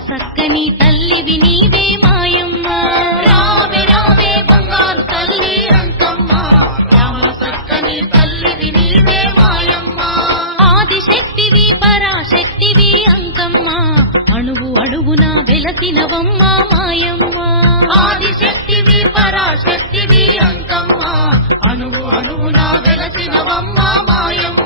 సక్కని తల్లివి నీవే మాయమ్మ రావే రావే బంగారు తల్లి అంకమ్మ రామ సక్కని తల్లివి నీవే మాయమ్మ ఆదిశక్తివి పరాశక్తివి అంకమ్మ అణువు అణువున వెలసినవమ్మ మాయమ్మ ఆదిశక్తివి పరాశక్తివి అంకమ్మ అణువు అణువున వెలసినవమ్మ మాయమ్మ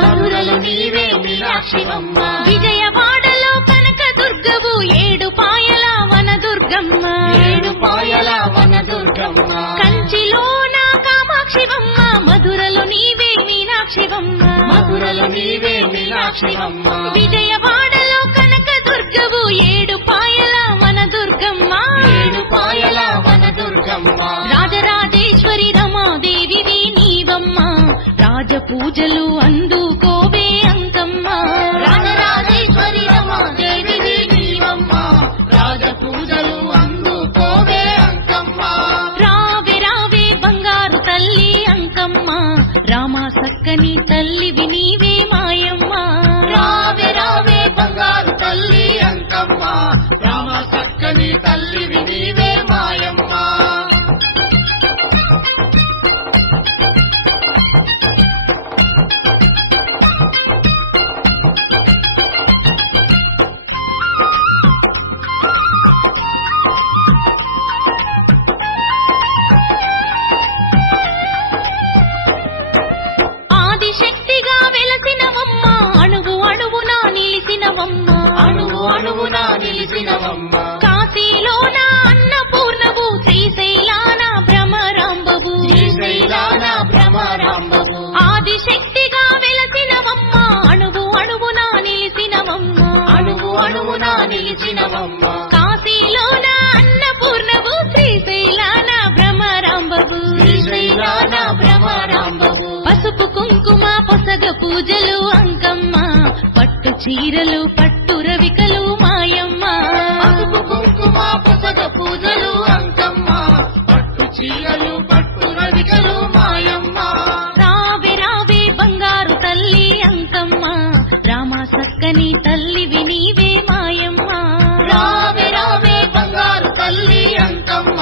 మధురలో నీవే మీనాక్షివమ్మ విజయవాడలో కనక దుర్గవు ఏడుపాయల వనదుర్గమ్మ ఏడుపాయల వనదుర్గమ్మ కంచిలోన కామాక్షివమ్మ మధురలో నీవే మీనాక్షివమ్మ మధురలో నీవే మీనాక్షివమ్మ విజయవాడలో కనక దుర్గవు ఏడుపాయల వనదుర్గమ్మ ఏడుపాయల వనదుర్గమ్మ రాజరాజేశ్వరి రమాదేవివి నీవమ్మ రాజ పూజలు అందుకోవే అంకమ్మ రాజరాజేశ్వరి రమాదేవివి నీవమ్మ రాజ పూజలు అందుకోవే అంకమ్మ రావే రావే బంగారు తల్లి అంకమ్మ రామ సక్కని తల్లివి నీవే మాయమ్మ రావే రావే బంగారు తల్లి అంకమ్మ రామ సక్కని తల్లివి నీవే మాయమ్మ అణువు అణువున నిలిసినవమ్మ కాశీలోన అన్నపూర్ణవు శ్రీశైలాన భ్రమరాంబవు శ్రీశైలాన భ్రమరాంబవు ఆదిశక్తిగా వెలసినవమ్మ అణువు అణువున నిలిసినవమ్మ అణువు అణువున నిలిసినవమ్మ కాశీలోన అన్నపూర్ణవు శ్రీశైలాన భ్రమరాంబవు శ్రీశైలాన భ్రమరాంబవు పసుపు కుంకుమ పొసగ పూజలు అంకమ్మ పట్టు చీరలు పట్టు రవికలు మాయమ్మ పసుపు కుంకుమ పొసగ పూజలు అంకమ్మ పట్టు చీరలు పట్టు రవికలు మాయమ్మ రావే రావే బంగారు తల్లి అంకమ్మ రామ సక్కని తల్లివి నీవే మాయమ్మ రావే రావే బంగారు తల్లి అంకమ్మ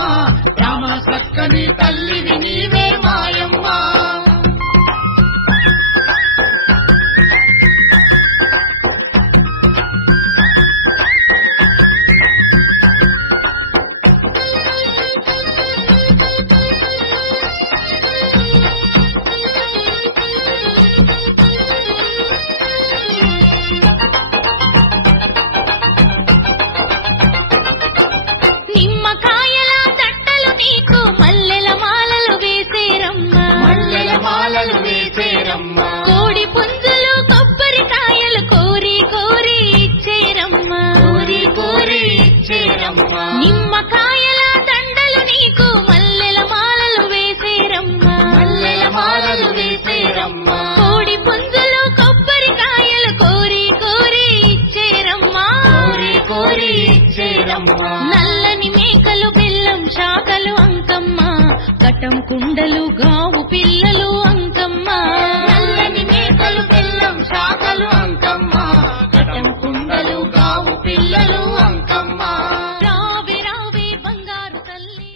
రామ సక్కని తల్లివి నీవే మాయమ్మ నిమ్మకాయల తట్టలు నీకు మల్లెల మాలలు వేసేరమ్మ మల్లెల మాలలు వేసేరమ్మ కోడి పుంజులు కొబ్బరికాయలు కోరి కోరి ఇచ్చేరమ్మ కోరి కోరి ఇచ్చేరమ్మ నిమ్మకాయల దండలు నీకు మల్లెల మాలలు వేసేరమ్మ మల్లెల మాలలు వేసేరమ్మ కోడి పుంజులు కొబ్బరికాయలు కోరి కోరి ఇచ్చేరమ్మ కోరి కోరి ఇచ్చేరమ్మ నల్లని మేకలు బెల్లం శాఖలు అంకమ్మ కటం కుండలు గావు పిల్లలు అంకమ్మ నల్లని మేకలు బెల్లం శాఖలు అంకమ్మ కటం కుండలు గావు పిల్లలు అంకమ్మ రావే రావే బంగారు తల్లి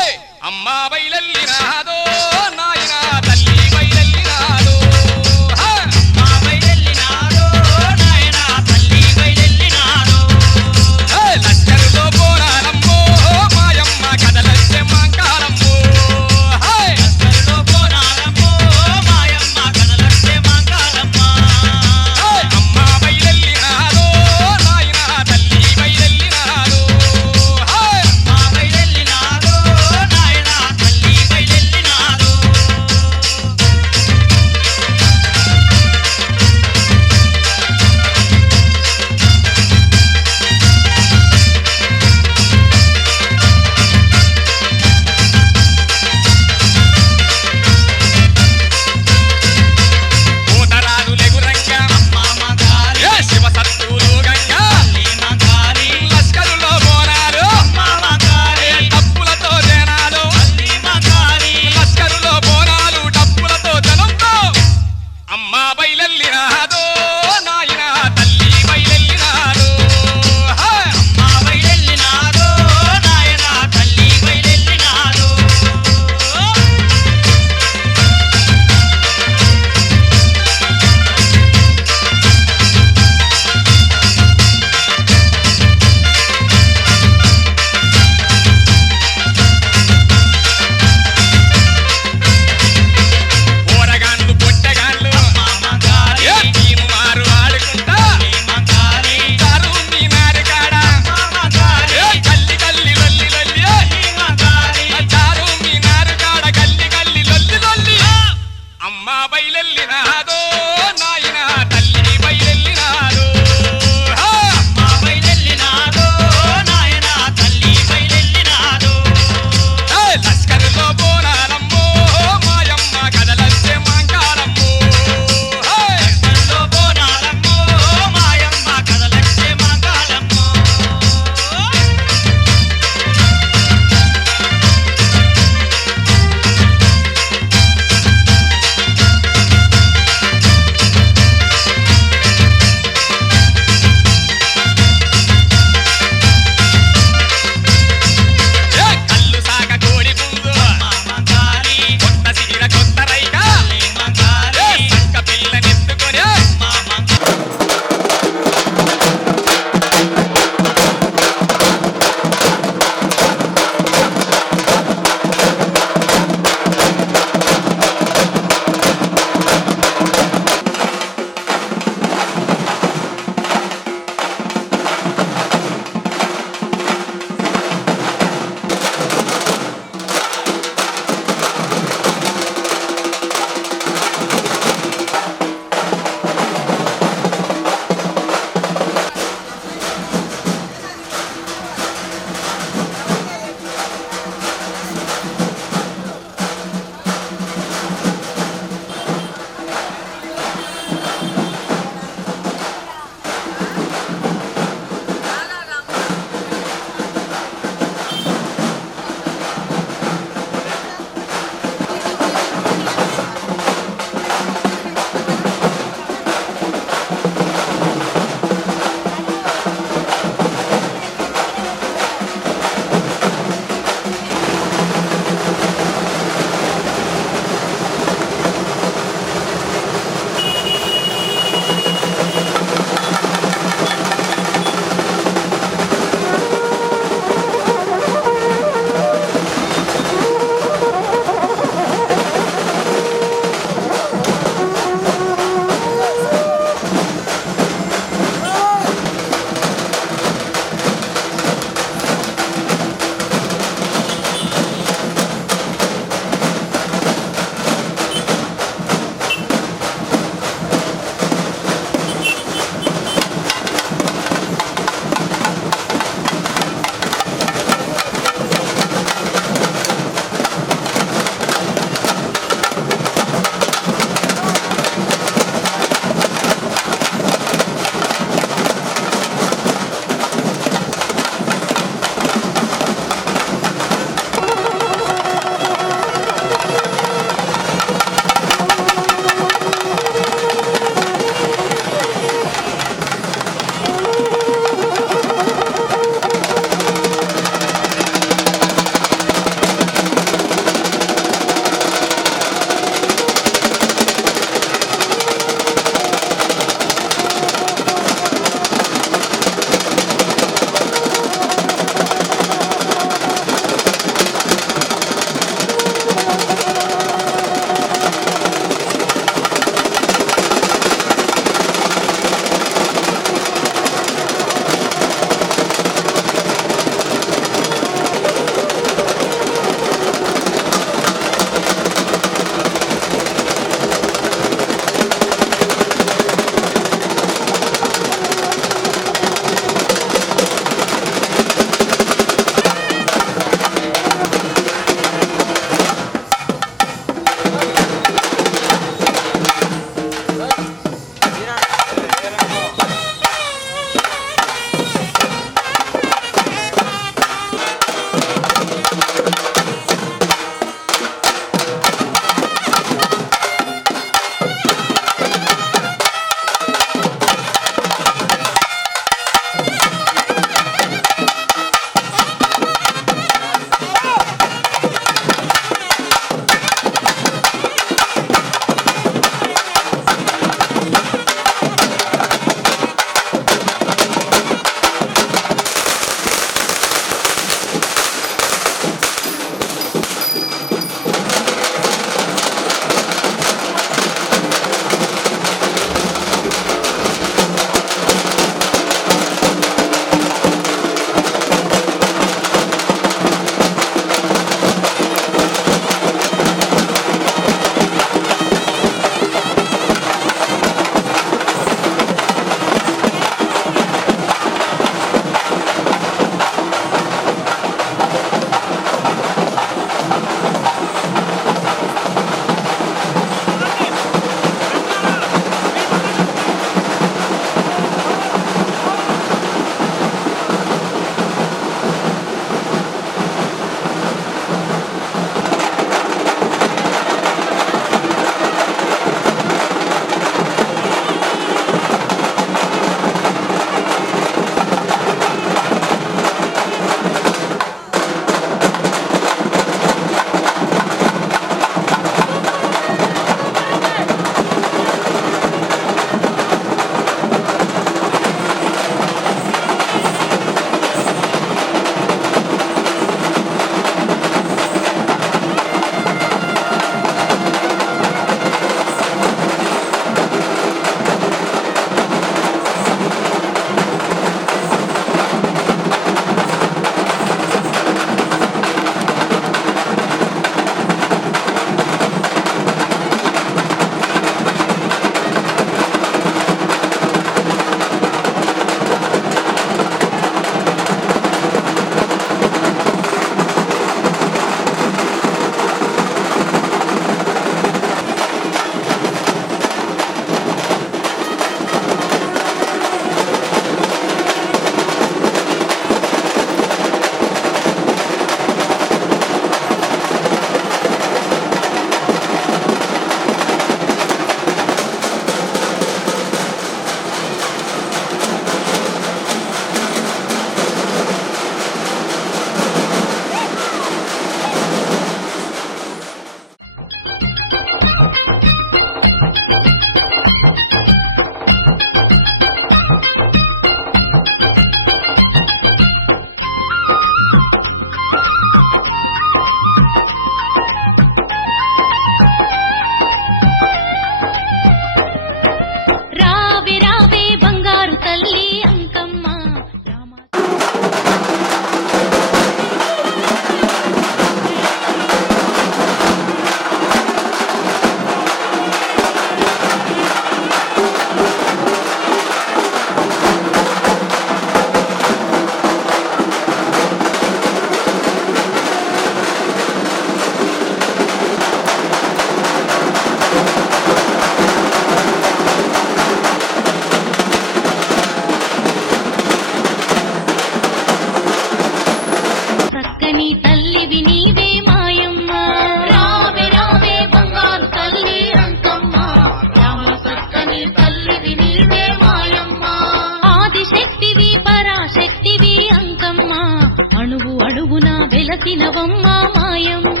వెలసినవమ్మ మాయమ్మ.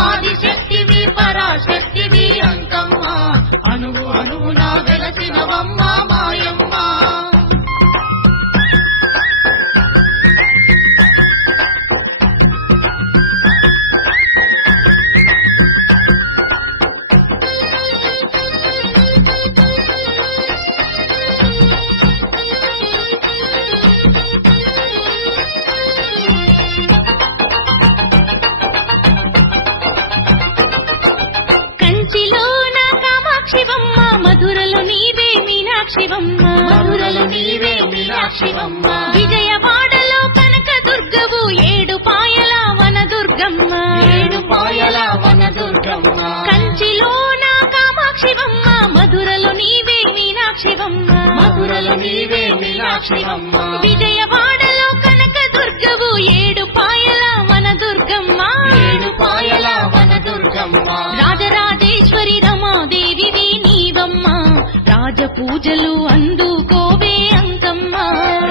ఆదిశక్తివి పరాశక్తివి అంకమ్మ, అణువు అణువున వెలసినవమ్మ మాయమ్మ. కంచిలోన కామాక్షివమ్మ, మధురలో నీవే మీనాక్షివమ్మ. మధురలో నీవే మీనాక్షివమ్మ, విజయవాడలో కనక దుర్గవు, ఏడు పాయల వన దుర్గమ్మ. ఏడు పాయల వన దుర్గమ్మ. కంచిలోన కామాక్షివమ్మ, మధురలో నీవే మీనాక్షివమ్మ. మధురలో నీవే మీనాక్షివమ్మ, విజయవాడలో కనక దుర్గవు, ఏడు పాయల వన దుర్గమ్మ. ఏడు పాయల వన దుర్గమ్మ. రాజరాజేశ్వరి రమాదేవివి నీవమ్మ, రాజ పూజలు అందుకోవే అంకమ్మ.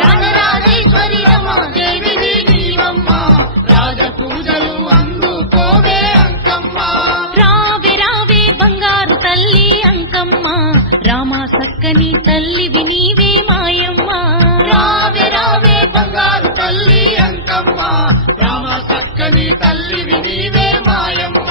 రాజరాజేశ్వరి రమాదేవివి నీవమ్మ, రాజ పూజలు అందుకోవే అంకమ్మ. రావే రావే బంగారు తల్లి అంకమ్మ, రామ సక్కని తల్లివి నీవే మాయమ్మ. రావే రావే బంగారు తల్లి అంకమ్మ, రామ చక్కని తల్లివి నీవే మాయమ్మ.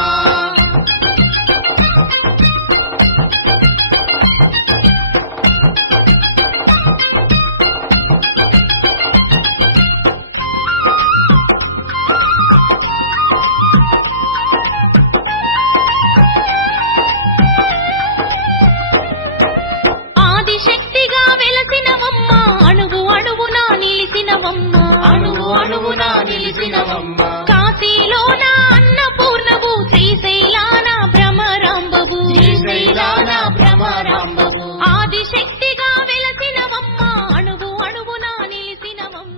ఆదిశక్తిగా వెలసినవమ్మ, అణువు అణువున నిలిసినవమ్మ. అణువు అణువున నిలిచినవమ్మ, కాశీలోన అన్నపూర్ణవు, శ్రీశైలాన భ్రమరాంబవు. శ్రీశైలాన భ్రమరాంబవు. ఆదిశక్తిగా వెలసినవమ్మ, అణువు అణువున నిలిసినవమ్మ.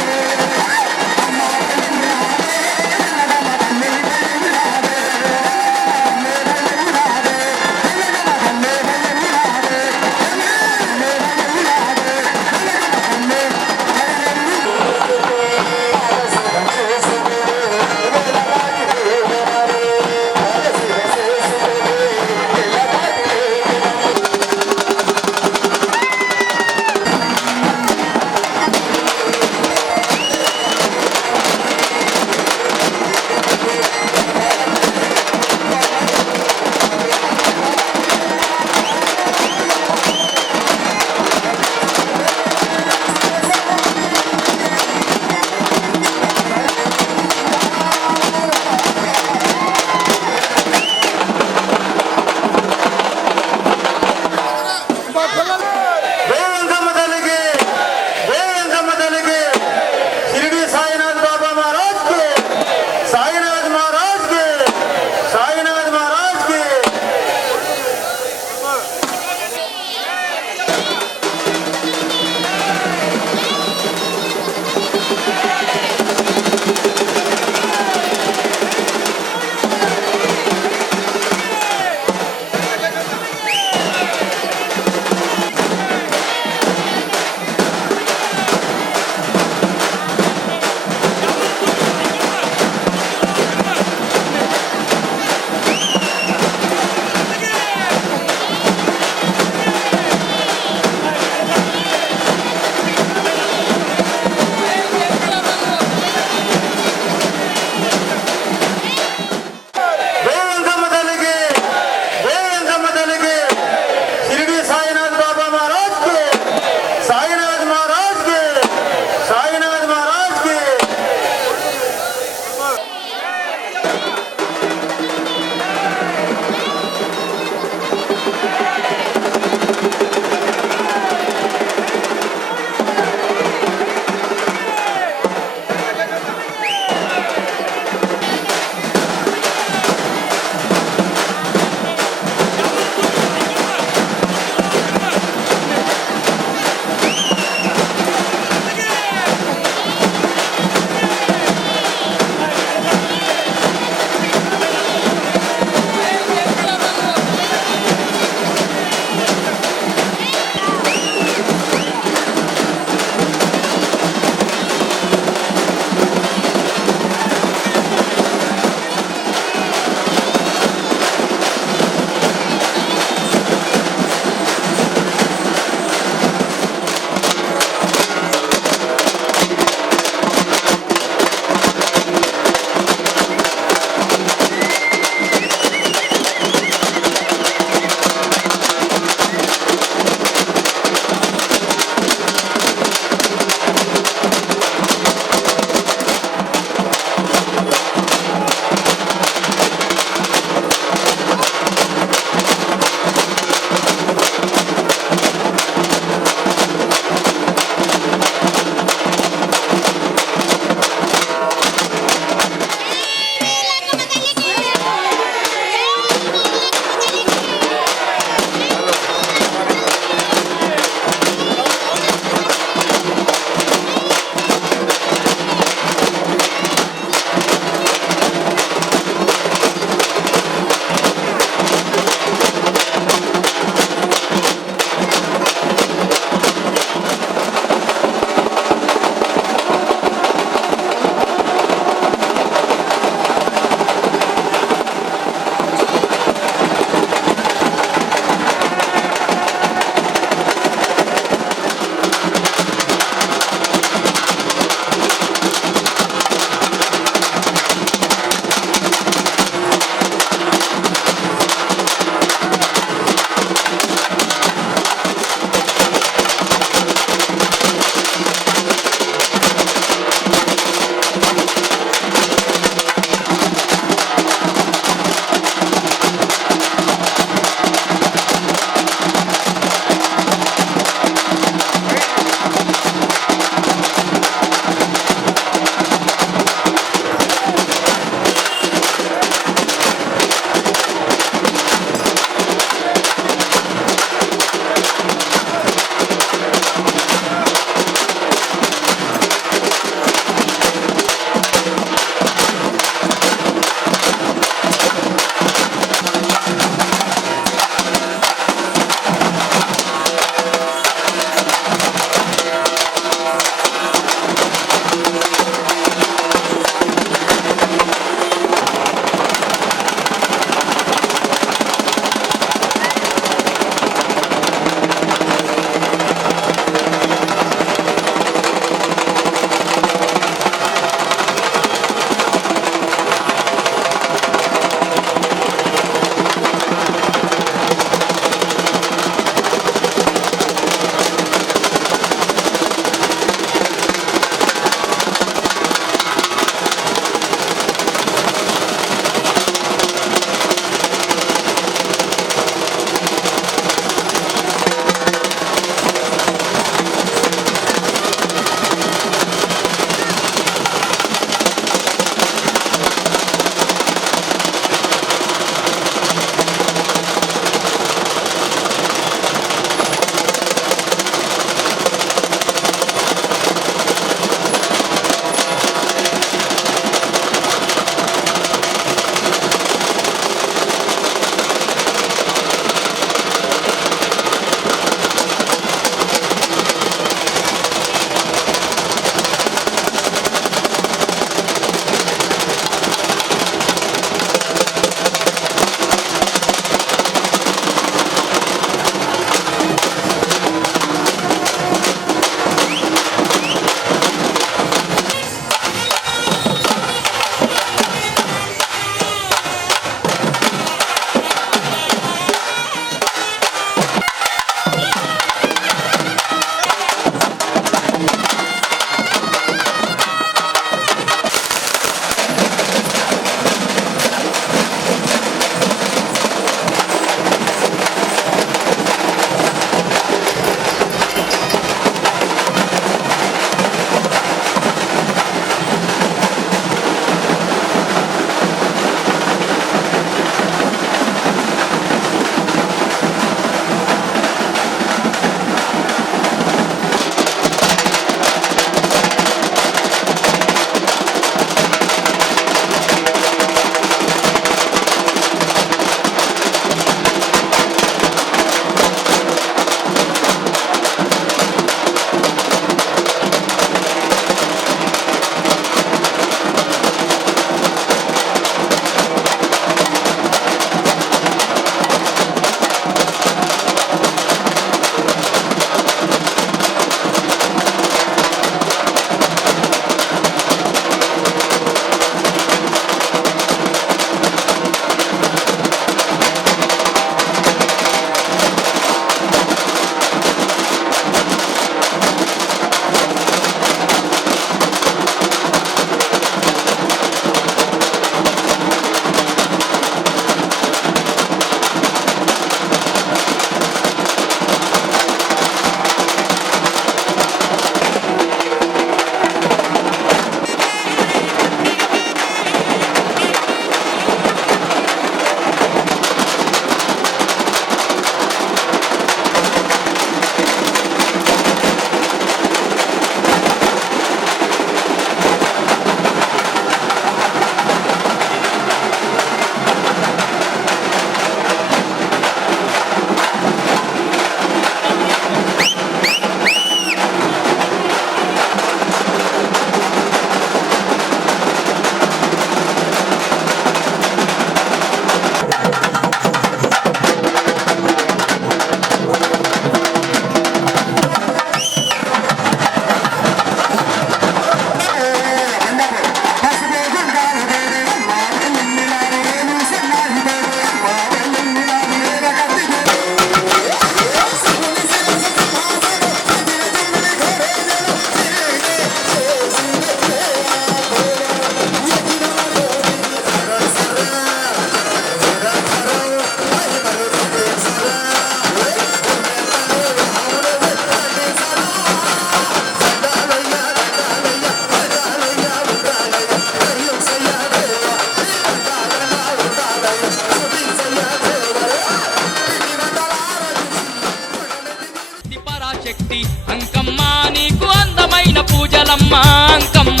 పూజలమ్మ అంకమ్మ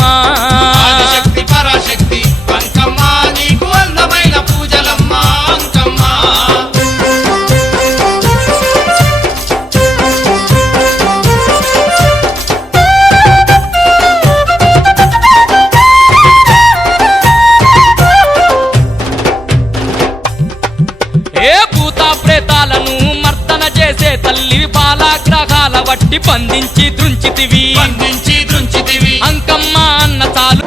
ఆదిశక్తి పరాశక్తి అంకమ్మ నీకు అందమైన పూజలమ్మ అంకమ్మ ఏ భూత ప్రేతాలను మర్దన చేసే తల్లి బాలాగ్రహాల వట్టి బంధించి దృంచితివి బంధించి దృంచితివి అంకమ్మ అన్న చాలు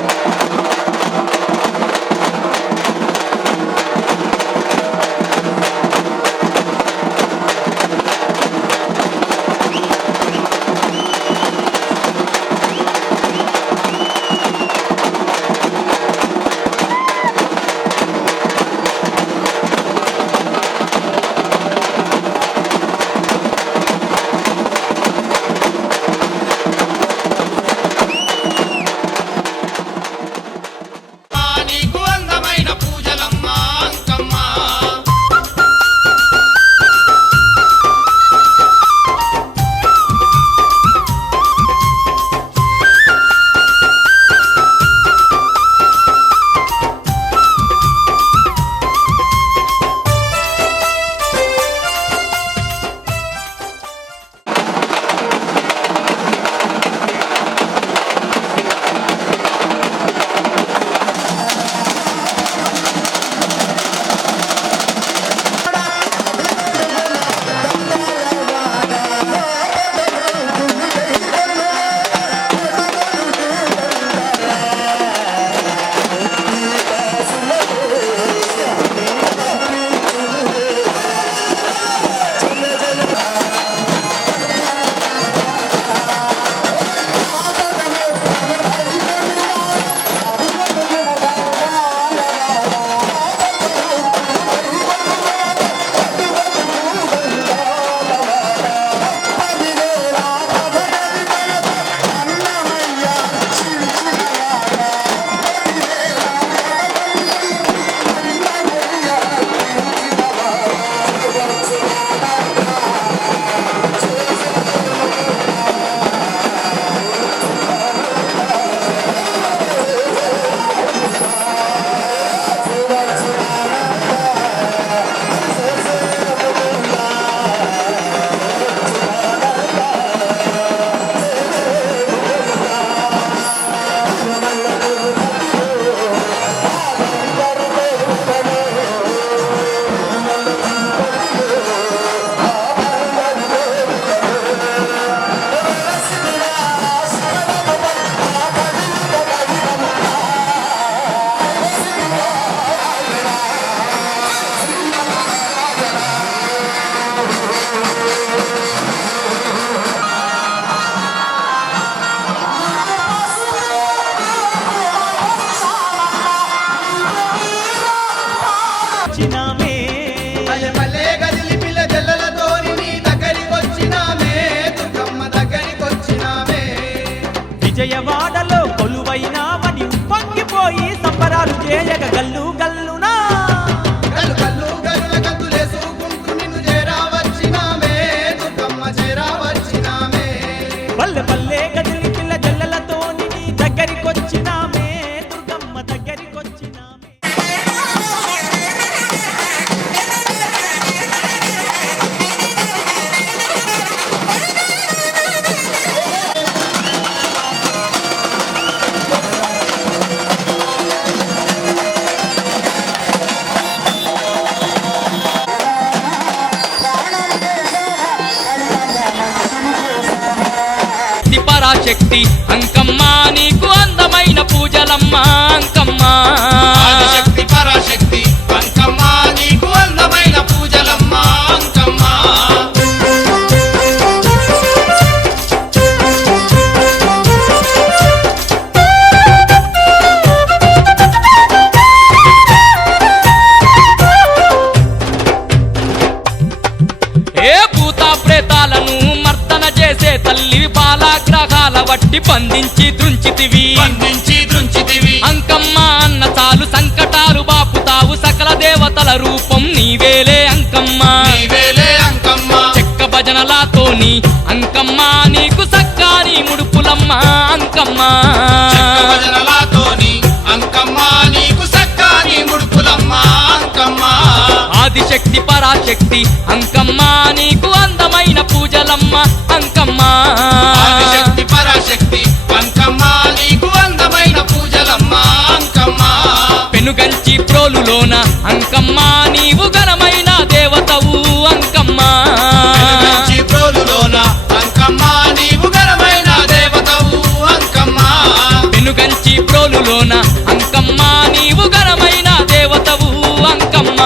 నీకు అందమైన పూజలమ్మ అంకమ్మ పల్లె పల్లె గదిలి పిల్ల జల్లలతోని నీ దగ్గరికొచ్చినామే దుర్గమ్మ దగ్గరికొచ్చినామే విజయవాడలో కొలువైనామని పొంగిపోయి సంబరాలు చేయగ గల్లు గల్లునా గల్లు గల్లు గల్లుల గంతులేసుకుంటూ నిన్ను చేరావచ్చినామే దుర్గమ్మ చేరావచ్చినామే పల్లె పల్లె గదిలి పిల్ల జల్లలతో నీ దగ్గరికొచ్చినామే దుర్గమ్మ దగ్గరికొచ్చినామే పరాశక్తి అంకమ్మ నీకు అందమైన పూజలమ్మ అంకమ్మ ఆదిశక్తి పరాశక్తి అంకమ్మ నీకు అందమైన పూజలమ్మ అంకమ్మ ఏ భూత ప్రేతాలను మర్దన చేసే తల్లి బాలాగ్రహాల వట్టి బంధించి దృంచితివి అంకమ్మ అన్న చాలు సంకటాలు బాపుతావు సకల దేవతల రూపం నీవేలే అంకమ్మ చెక్క భజనలతోని అంకమ్మ నీకు సక్కాని ముడుపులమ్మ అంకమ్మ అంకమ్మ చెక్క భజనలతోని అంకమ్మ నీకు సక్కాని ముడుపులమ్మ అంకమ్మ ఆదిశక్తి పరాశక్తి అంకమ్మ నీకు అందమైన పూజలమ్మ అంకమ్మ ఆదిశక్తి పరాశక్తి అంకమ్మ నీకు అందమైన పూజలమ్మ అంకమ్మ పెనుగంచి ప్రోలులోన అంకమ్మ నీవు ఘనమైన దేవతవు అంకమ్మ వెలుగంచి ప్రోలులోన అంకమ్మ నీవు ఘనమైన దేవతవు అంకమ్మ పెనుగంచి ప్రోలులోన అంకమ్మ నీవు ఘనమైన దేవతవు అంకమ్మ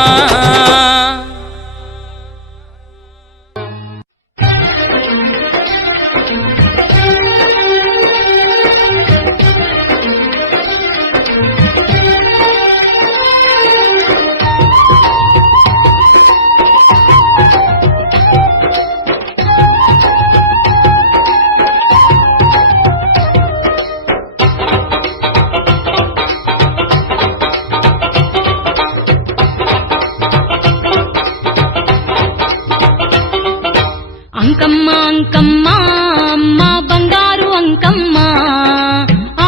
అంకమ్మ అంకమ్మ అమ్మ బంగారు అంకమ్మ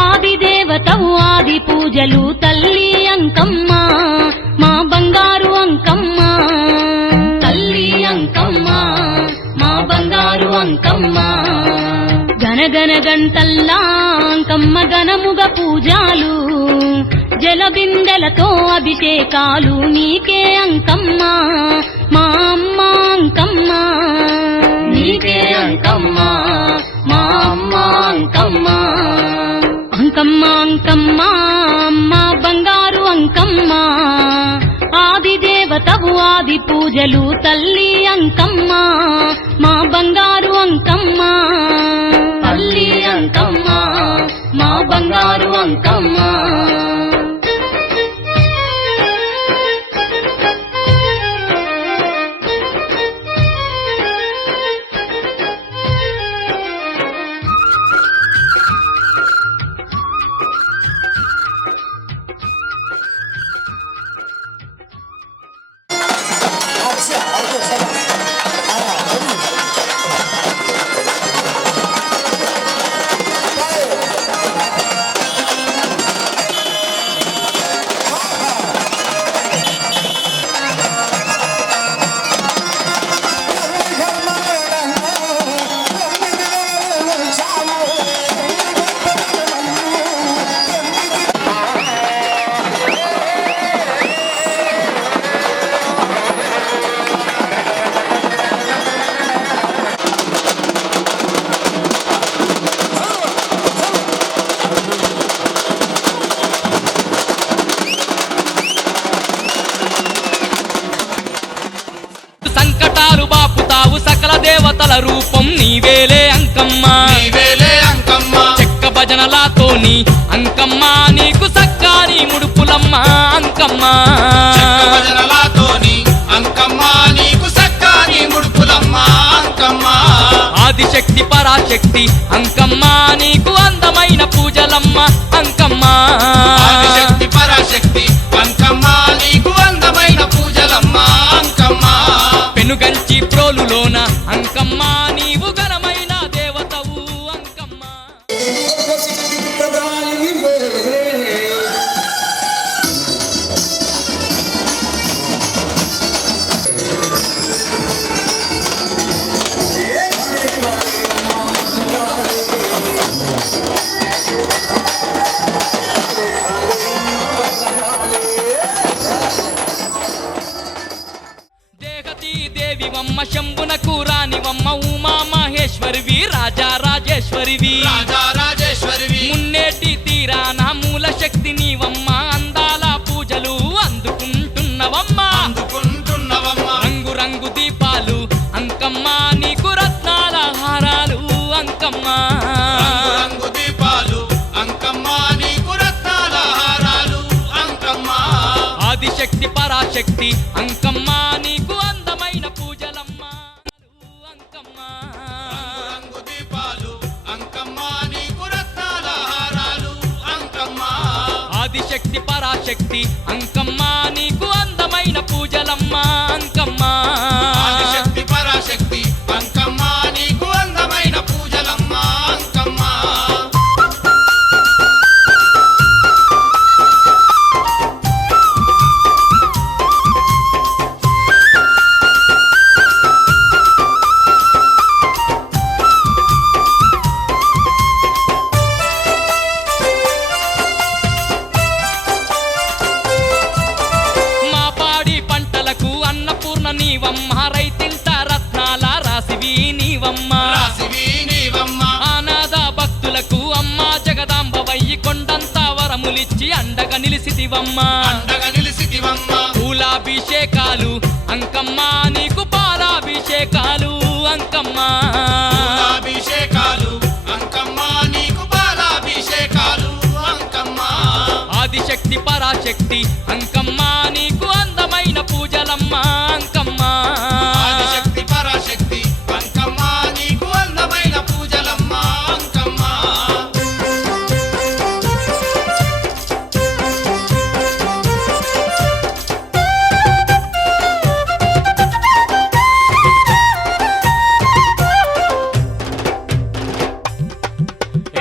ఆది దేవతవు ఆది పూజలు తల్లి అంకమ్మ మా బంగారు అంకమ్మ తల్లి అంకమ్మ మా బంగారు అంకమ్మ గనగన గంటల్లా అంకమ్మ గనముగ పూజాలు జలబిందెలతో అభిషేకాలు నీకే అంకమ్మ మా అమ్మ అంకమ్మ నీకే అంకమ్మ మా అమ్మ అంకమ్మ అంకమ్మ అంకమ్మ అమ్మ బంగారు అంకమ్మ ఆది దేవతవు ఆది పూజలు తల్లి అంకమ్మ మా బంగారు అంకమ్మ తల్లి అంకమ్మ మా బంగారు అంకమ్మ సంకటాలు బాపుతావు సకల దేవతల రూపం నీవేలే అంకమ్మ నీవేలే అంకమ్మ చెక్క భజనలతోని అంకమ్మ నీకు సక్కాని ముడుపులమ్మ అంకమ్మ చెక్క భజనలతోని అంకమ్మ నీకు సక్కాని ముడుపులమ్మ అంకమ్మ ఆదిశక్తి పరాశక్తి అంకమ్మ నీకు అందమైన పూజలమ్మ అంకమ్మ ఆదిశక్తి పరాశక్తి అంకమ్మ నీకు అందమైన పూజలమ్మ అంకమ్మ పెనుగంచి ప్రోలులోన అంకమ్మ నీవు ఘనమైన దేవతవు అంకమ్మ దేహతి దేవివమ్మ శంభునకు రానివమ్మ ఉమా మహేశ్వరివి రాజా రాజేశ్వరివి రాజా రాజేశ్వరివి మున్నేటి తీరాన మూల శక్తి నీవమ్మ అందాల పూజలు అందుకుంటున్నవమ్మ అందుకుంటున్నవమ్మ రంగు రంగు దీపాలు అంకమ్మ నీకు రత్నాల హారాలు అంకమ్మ రంగు రంగు దీపాలు అంకమ్మ నీకు రత్నాల హారాలు అంకమ్మ ఆదిశక్తి పరాశక్తి అంకమ్మ నీకు అందమైన పూజలమ్మ అంకమ్మ రంగు రంగు దీపాలు అంకమ్మ నీకు రత్నాల హారాలు అంకమ్మ ఆదిశక్తి పరాశక్తి అంకమ్మ నీకు అందమైన పూజలమ్మ అంకమ్మ ఆదిశక్తి పరాశక్తి అంకమ్మ నీకు అందమైన పూజలమ్మ అంకమ్మ వరములిచ్చి అండగా నిలిసితివమ్మా అండగా నిలిసితివమ్మ పూలాభిషేకాలు అంకమ్మ నీకు పాలాభిషేకాలు అంకమ్మ అభిషేకాలు అంకమ్మ నీకు బాలాభిషేకాలు అంకమ్మ ఆదిశక్తి పరాశక్తి అంకమ్మ నీకు అందమైన పూజలమ్మ అంకమ్మ ఆదిశక్తి పరాశక్తి అంకమ్మ నీకు అందమైన పూజలమ్మ అంకమ్మ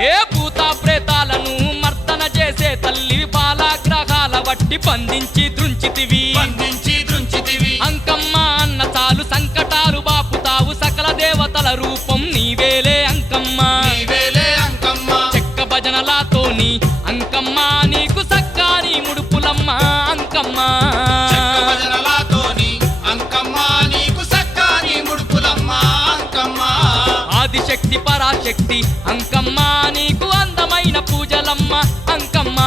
ఏ భూత ప్రేతాలను మర్దన చేసే తల్లి బాలాగ్రహాల వట్టి బంధించి దృంచితివి బంధించి దృంచితివి అంకమ్మ అన్న చాలు సంకటాలు బాపుతావు సకల దేవతల రూపం నీవేలే అంకమ్మ నీవేలే అంకమ్మ చెక్క భజనలతోని అంకమ్మ నీకు సక్కాని ముడుపులమ్మ అంకమ్మ చెక్క భజనలతోని అంకమ్మ నీకు సక్కాని ముడుపులమ్మ అంకమ్మ ఆదిశక్తి పరాశక్తి అంకమ్మ నీకు అందమైన పూజలమ్మ అంకమ్మ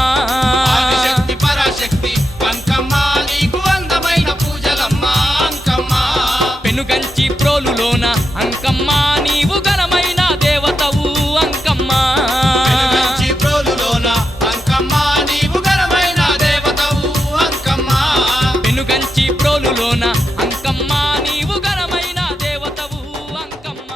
ఆదిశక్తి పరాశక్తి అంకమ్మ నీకు అందమైన పూజలమ్మ అంకమ్మ పెనుగంచి ప్రోలులోన అంకమ్మ నీవు ఘనమైన దేవతవు అంకమ్మ వెలుగంచి ప్రోలులోన అంకమ్మ నీవు ఘనమైన దేవతవు అంకమ్మ పెనుగంచి ప్రోలులోన అంకమ్మ నీవు ఘనమైన దేవతవు అంకమ్మ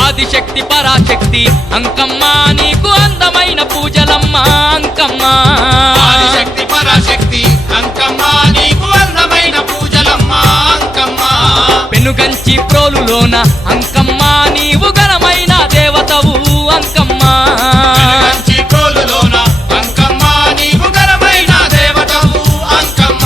ఆదిశక్తి పరాశక్తి అంకమ్మ నీకు అందమైన పూజలమ్మ అంకమ్మ ఆదిశక్తి పరాశక్తి అంకమ్మ నీకు అందమైన పూజలమ్మ అంకమ్మ పెనుగంచి ప్రోలులోన అంకమ్మ నీవు ఘనమైన దేవతవు అంకమ్మ వెలుగంచి ప్రోలులోన అంకమ్మ నీవు ఘనమైన దేవతవు అంకమ్మ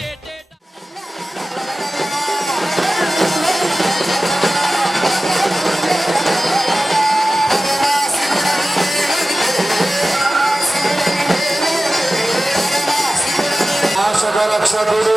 ఏటేటా రక్షకుడు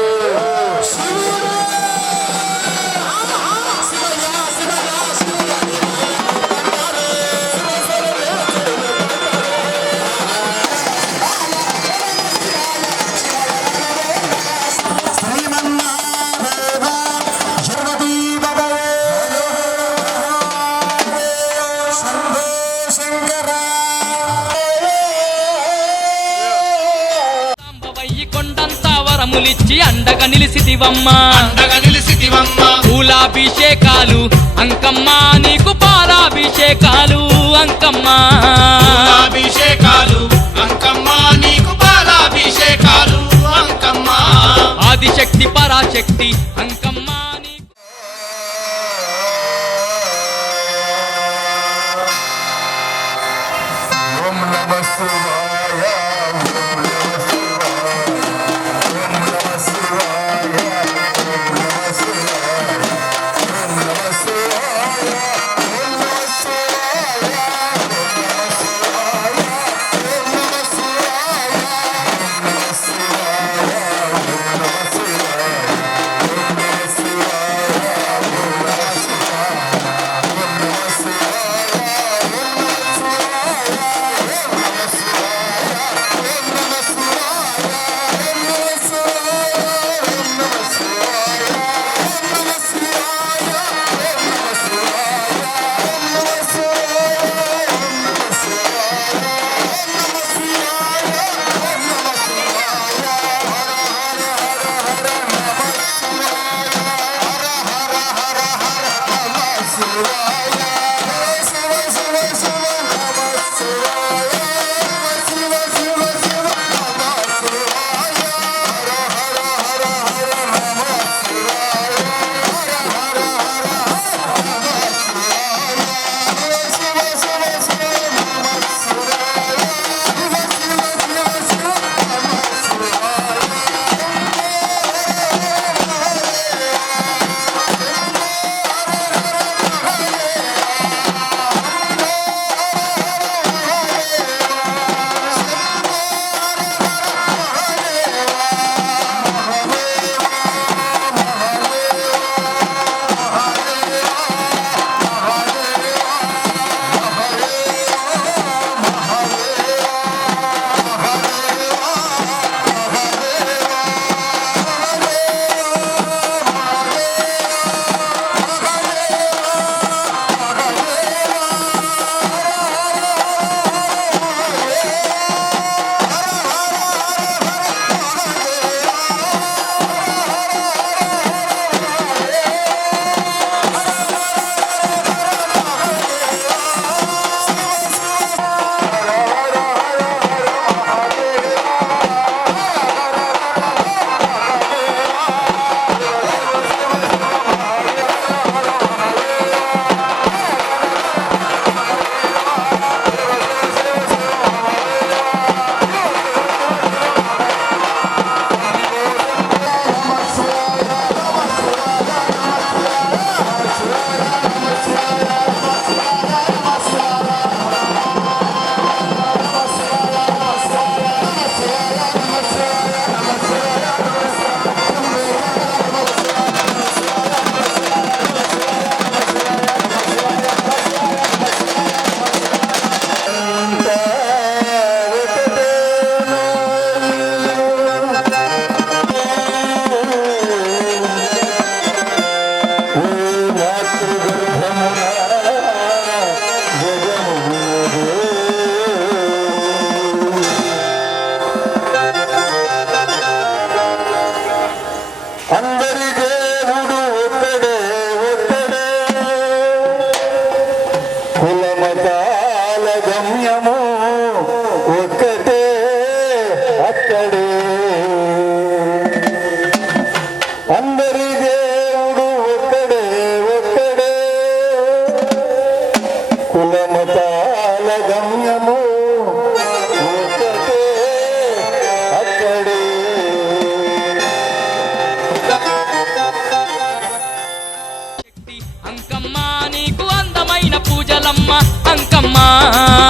సాంబవయ్యి కొండంత వరములిచ్చి అండగా నిలిసితివమ్మ అండగా నిలిసితివమ్మ పూలాభిషేకాలు అంకమ్మ నీకు పాలాభిషేకాలు అంకమ్మ అభిషేకాలు అంకమ్మ నీకు బాలాభిషేకాలు అంకమ్మ ఆదిశక్తి పరాశక్తి అంకమ్మ నీకు ఓం నమః శివాయ ఓం నమః శివాయ ఓం నమః శివాయ ఓం నమః శివాయ ఓం నమః శివాయ ఓం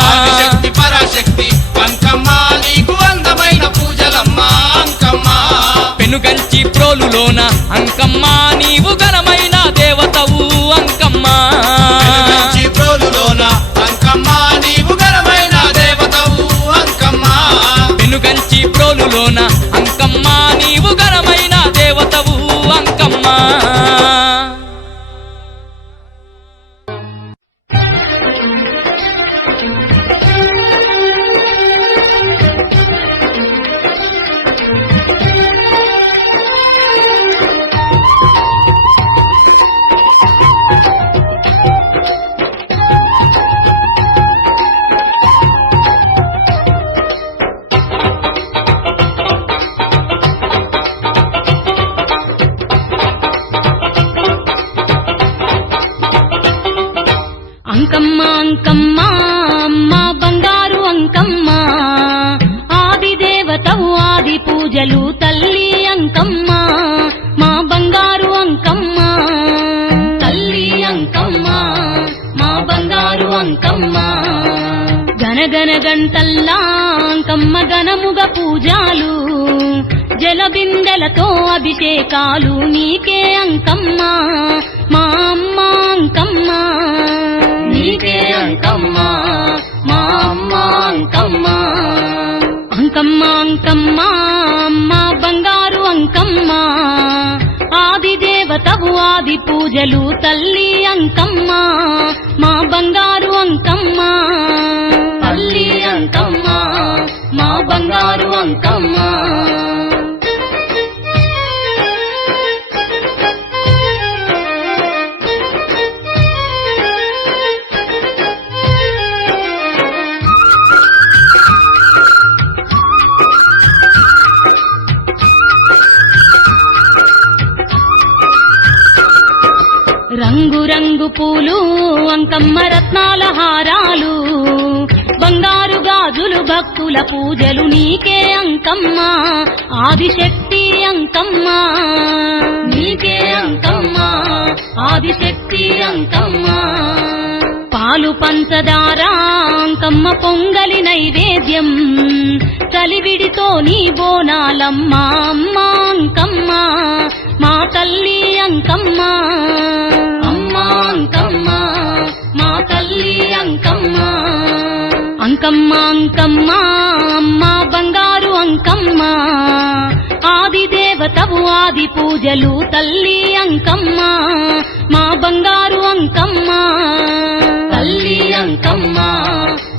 ఆదిశక్తి పరాశక్తి అంకమ్మ నీకు అందమైన పూజలమ్మ అంకమ్మ. పెనుగంచి ప్రోలులోన అంకమ్మ నీవు ఘనమైన దేవతవు అంకమ్మ. వెలుగంచి ప్రోలులోన అంకమ్మ నీవు ఘనమైన దేవతవు అంకమ్మ. పెనుగంచి ప్రోలులోన అంకమ్మ నీవు ఘనమైన దేవతవు అంకమ్మ. అంకమ్మ అంకమ్మ అమ్మ బంగారు అంకమ్మ, ఆది దేవతవు ఆది పూజలు తల్లి అంకమ్మ, మా బంగారు అంకమ్మ. తల్లి అంకమ్మ మా బంగారు అంకమ్మ. గనగన గంటల్లా అంకమ్మ గనముగ పూజాలు, జలబిందెలతో అభిషేకాలు నీకే అంకమ్మ, మా అమ్మ అంకమ్మ. నీకే అంకమ్మ మా అమ్మ అంకమ్మ. అంకమ్మ అంకమ్మ అమ్మ బంగారు అంకమ్మ, ఆది దేవతవు ఆది పూజలు తల్లి అంకమ్మ, మా బంగారు అంకమ్మ. తల్లి అంకమ్మ మా బంగారు అంకమ్మ. పూలు అంకమ్మ రత్నాల హారాలు బంగారు గాజులు భక్తుల పూజలు నీకే అంకమ్మ ఆదిశక్తి అంకమ్మ నీకే అంకమ్మ ఆదిశక్తి అంకమ్మ పాలు పంచదార అంకమ్మ పొంగలి నైవేద్యం కలివిడితో నీ బోనాలమ్మ అమ్మ అంకమ్మ మా తల్లి అంకమ్మ అమ్మ అంకమ్మ మా తల్లి అంకమ్మ అంకమ్మ అంకమ్మ అమ్మ బంగారు అంకమ్మ ఆది దేవతవు ఆది పూజలు తల్లి అంకమ్మ మా బంగారు అంకమ్మ తల్లి అంకమ్మ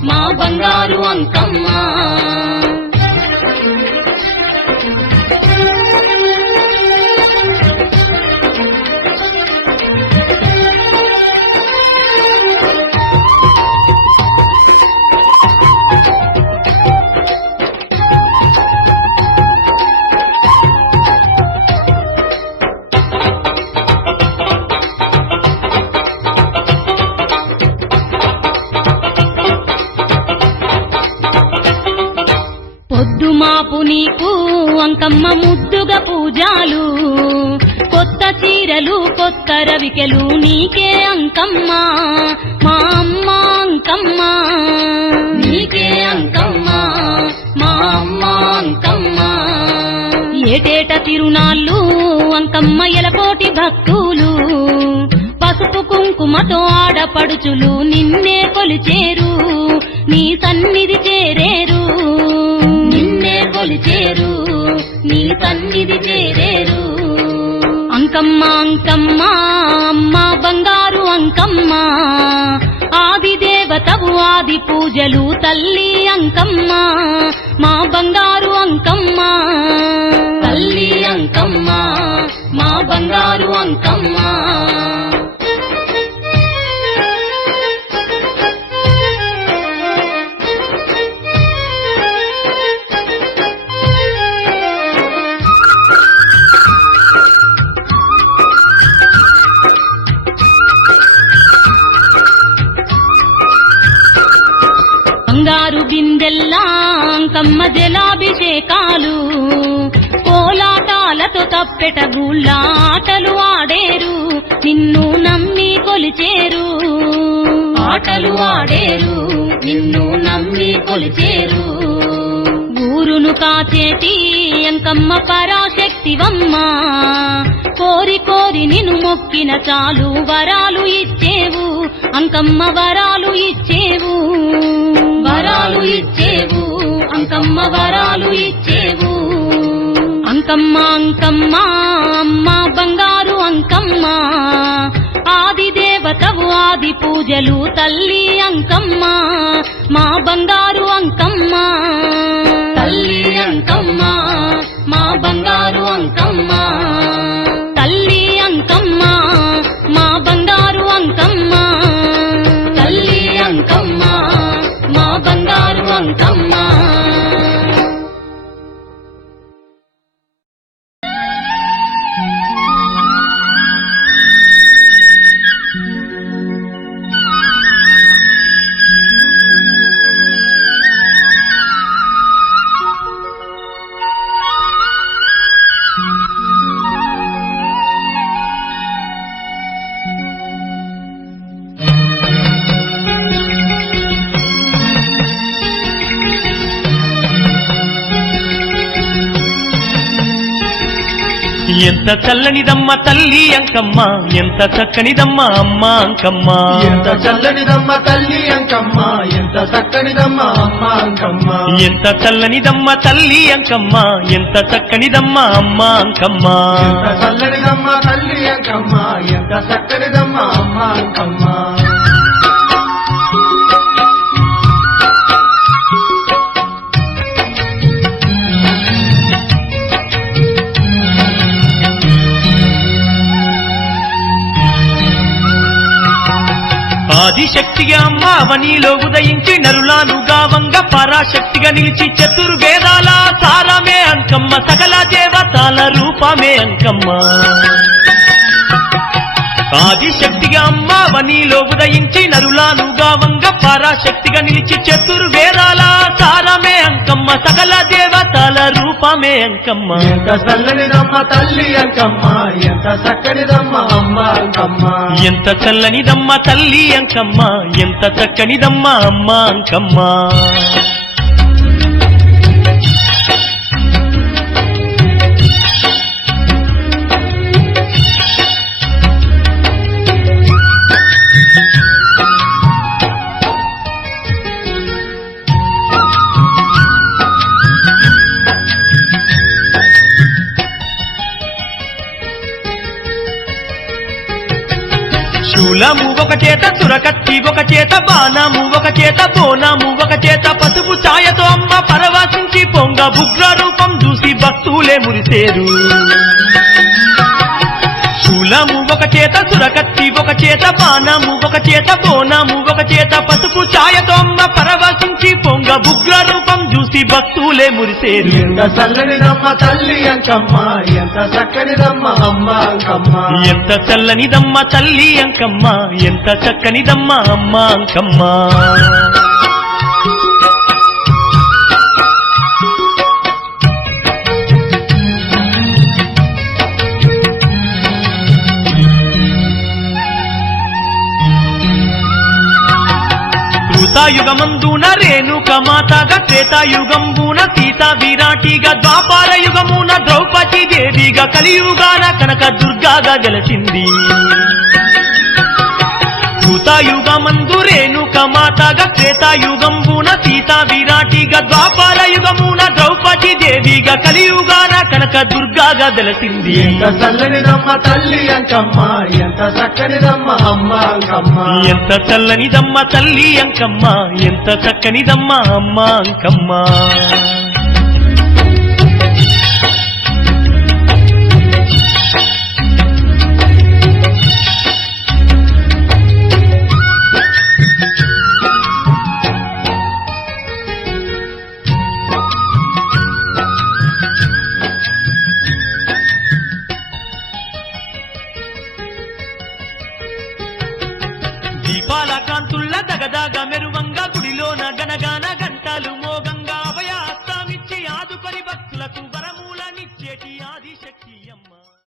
మా బంగారు అంకమ్మ పొద్దుమాపు నీకు అంకమ్మ ముద్దుగా పూజాలు కొత్త చీరలు కొత్త రవికెలు నీకే అంకమ్మ మా అమ్మ అంకమ్మ నీకే అంకమ్మ మా అమ్మ అంకమ్మ ఏటేట తిరునాళ్ళు అంకమ్మ ఎలకోటి భక్తులు పసుపు కుంకుమతో ఆడపడుచులు నిన్నే కొలిచేరు నీ సన్నిధి చేరేరు నిన్నే కొలిచేరు నీ సన్నిధి చేరేరు అంకమ్మ అంకమ్మ అమ్మ బంగారు అంకమ్మ ఆది దేవతవు ఆది పూజలు తల్లి అంకమ్మ మా బంగారు అంకమ్మ తల్లి అంకమ్మ మా బంగారు అంకమ్మ బంగారు బిందెల్లా అంకమ్మ జలాభిషేకాలు కోలాటాలతో తప్పెట గుళ్ళ ఆటలు ఆడేరు నిన్ను నమ్మి కొలిచేరు ఆటలు ఆడేరు నిన్ను నమ్మి కొలిచేరు ఊరును కాచేటి అంకమ్మ పరాశక్తివమ్మ కోరి కోరి నిన్ను మొక్కిన చాలు వరాలు ఇచ్చేవు అంకమ్మ వరాలు ఇచ్చేవు వరాలు ఇచ్చేవు అంకమ్మ వరాలు ఇచ్చేవు అంకమ్మ అంకమ్మ అమ్మ బంగారు అంకమ్మ ఆది దేవతవు ఆది పూజలు తల్లి అంకమ్మ మా బంగారు అంకమ్మ తల్లి అంకమ్మ మా బంగారు అంకమ్మ తల్లి అంకమ్మ మా బంగారు అంకమ్మ తల్లి అంకమ్మ మా బంగారు అంకమ్మ ఎంత చల్లనిదమ్మ తల్లి అంకమ్మ ఎంత చక్కనిదమ్మ అమ్మ అంకమ్మ ఎంత చల్లనిదమ్మ తల్లి అంకమ్మ ఎంత చక్కనిదమ్మ అమ్మ అంకమ్మ ఎంత చల్లనిదమ్మ తల్లి అంకమ్మ ఎంత చక్కనిదమ్మ అమ్మ అంకమ్మ ఎంత చల్లనిదమ్మ తల్లి అంకమ్మ ఎంత చక్కనిదమ్మ అమ్మ అంకమ్మ ఆదిశక్తిగా అమ్మ అవనిలో ఉదయించి నరులాను గావంగా పరాశక్తిగా నిలిచి చతుర్వేదాల సారమే అంకమ్మ సకల దేవతాల రూపమే అంకమ్మ ఆదిశక్తిగా అమ్మవనిలో ఉదయించి నరులానుగా వంగ పరాశక్తిగా నిలిచి చతుర్వేదాల సారమే అంకమ్మ సకల దేవతల రూపమే అంకమ్మ ఎంత చల్లనిదమ్మ తల్లి అంకమ్మ ఎంత చక్కనిదమ్మ అమ్మ అంకమ్మ ఎంత చల్లనిదమ్మ తల్లి అంకమ్మ ఎంత చక్కనిదమ్మ అమ్మ అంకమ్మ శూలము ఒక చేత సురకత్తి ఒక చేత బాణము ఒక చేత బోనము ఒక చేత పసుపు ఛాయతో అమ్మ పరవశించి పొంగ ఉగ్ర రూపం చూసి భక్తులే మురిసేరు శూలము ఒక చేత సురకత్తి ఒక చేత బాణము ఒక చేత బోనము ఒక చేత పసుపు ఛాయతో అమ్మ పరవశించి పొంగ ఉగ్ర రూపం చూసి భక్తులే మురిసేరు ఎంత చల్లనిదమ్మ తల్లి అంకమ్మ ఎంత చక్కనిదమ్మ అమ్మ అంకమ్మ ఎంత చల్లనిదమ్మ తల్లి అంకమ్మ ఎంత చక్కనిదమ్మ అమ్మ అంకమ్మ యుగమందున రేణుక మాతగా త్రేతాయుగంబున సీతా విరాటిగా ద్వాపార యుగమున ద్రౌపది దేవిగా కలియుగాన కనక దుర్గాగా గెలిచింది యుగమందు రేణుక మాతగా త్రేతాయుగంబున సీతా విరాటిగా ద్వాపార యుగమున ద్రౌపది దేవిగా కలియుగాన కనక దుర్గాగా గెలిచింది ఎంత చల్లనిదమ్మ తల్లి అంకమ్మ ఎంత చక్కనిదమ్మ అమ్మ అంకమ్మ ఎంత చల్లనిదమ్మ తల్లి అంకమ్మ ఎంత చక్కనిదమ్మ అమ్మ అంకమ్మ